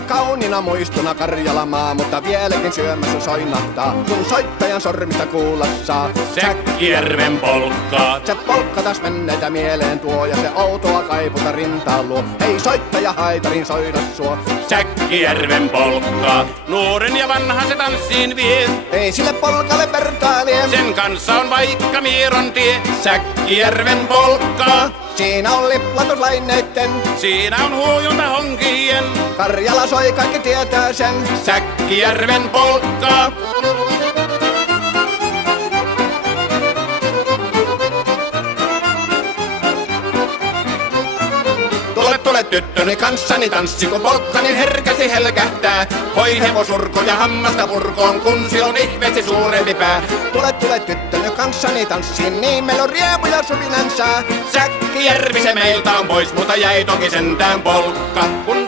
on kauniina muistona Karjalamaa, mutta vieläkin syömässä soinahtaa, kun soittajan sormista kuulla saa. Säkkijärven polkkaa. Se polkka taas menneitä mieleen tuo ja se outoa kaiputa rintaan luo. Ei soittaja haitarin soida suo. Säkkijärven polkkaa. Nuoren ja vanhan se tanssiin vie. Ei sille polkalle vertailie. Sen kanssa on vaikka Mieron tie. Säkkijärven polkkaa. Siinä on liplatuslaineitten. Siinä on huojunta honkien. Karjala soi, kaikki tietää sen. Säkkijärven polkkaa. Tule tyttöni kanssani tanssi, kun polkkani herkästi helkähtää. Hoi hevosurko ja hammasta purkoon, kun silloin ihmeesti suurempi pää. Tule tyttöni kanssani tanssiin, niin meillä on riemu ja suvinan sää. Säkkijärvi se meiltä on pois, mutta jäi toki sentään polkka. Kun